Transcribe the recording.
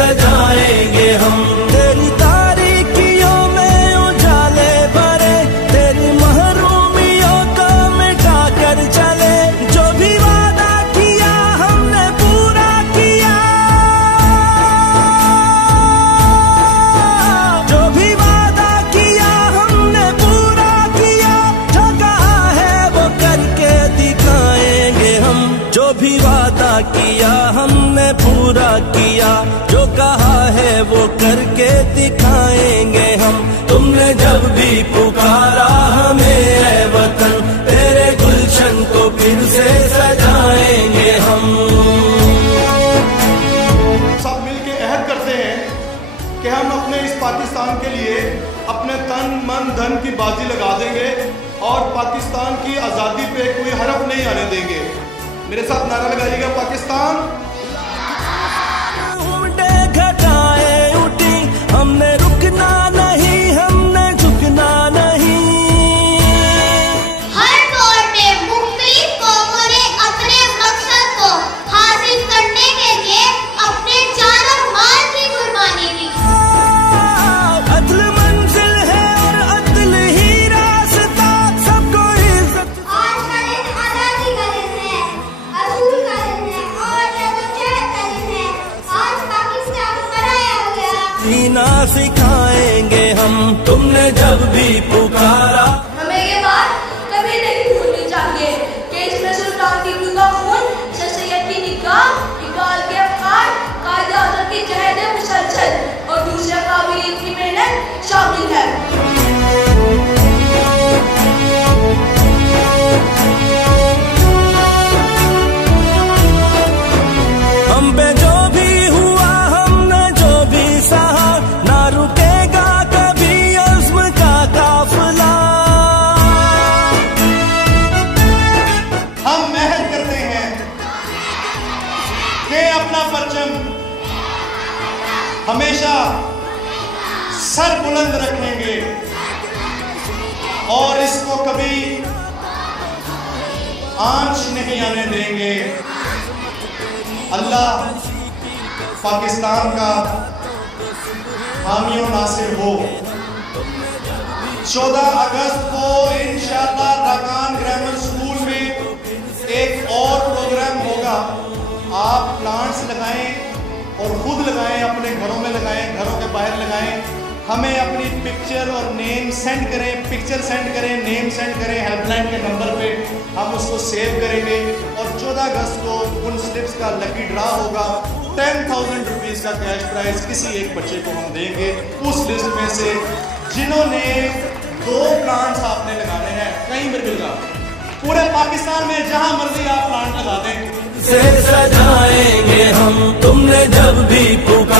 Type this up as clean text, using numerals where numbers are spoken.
सजाएंगे हम। तेरी तारीकियों में उजाले भरे, तेरी महरूमियों को मिटा कर चले। जो भी वादा किया हमने पूरा किया, जो भी वादा किया हमने पूरा किया। जो कहा है वो करके दिखाएंगे हम, जो भी वादा किया हमने पूरा किया। जो कहा है वो करके दिखाएंगे हम। तुमने जब भी पुकारा हमें ऐ वतन, तेरे गुलशन को फिर से सजाएंगे हम। सब मिलके अहद करते हैं कि हम अपने इस पाकिस्तान के लिए अपने तन मन धन की बाजी लगा देंगे और पाकिस्तान की आज़ादी पे कोई हरफ नहीं आने देंगे। मेरे साथ नारा लगाइएगा, पाकिस्तान। घटाए उठी, हमने रुकना नहीं, हमने झुकना नहीं। हर दौर में मुख्तलिफ कौमों ने अपने मकसद को हासिल करने के लिए अपने जान और माल की कुर्बानी दी। अदल मंजिल है और अदल ही रास्ता, सबको इज्जत। आज का दिन आजादी का दिन है, असूल का दिन है और जद्दोजहद का दिन है। आज पाकिस्तान बनाया गया। जीना सिखाएंगे हम, तुमने जब भी पुकारा। हमें ये बात कभी नहीं भूलनी चाहिए कि इसमें सुल्तान टीपू का खून, सर सैयद की निगाह, इकबाल के अफकार, कायदे आज़म की जहद मुसलसल और दूसरे काबिलीन की मेहनत शामिल है। हम पे जो भी हुआ, हमने जो भी सहा, ना रुकेगा कभी अज़्म का काफिला। हम मेहनत करते हैं कि अपना परचम हमेशा सर बुलंद रखेंगे और इसको कभी आंच नहीं आने देंगे। अल्लाह पाकिस्तान का हामी और नासिर हो। 14 अगस्त को इंशाअल्लाह राकान ग्रामर स्कूल में एक और प्रोग्राम होगा। आप प्लांट्स लगाएं और खुद लगाएं, अपने घरों में लगाएं, घरों के बाहर लगाएं। हमें अपनी पिक्चर और नेम सेंड करें, पिक्चर सेंड करें, नेम सेंड करें हेल्पलाइन के नंबर पे, हम उसको सेव करेंगे। और 14 अगस्त को उन स्लिप्स का लकी ड्रा होगा। 10,000 रुपीज़ का कैश प्राइज किसी एक बच्चे को हम देंगे उस लिस्ट में से जिन्होंने 2 प्लांट्स आपने लगाने हैं। कहीं पर मिलेगा, पूरे पाकिस्तान में जहां मर्जी आप प्लांट लगा दें। से सजाएंगे हम, तुमने जब भी पुकारा।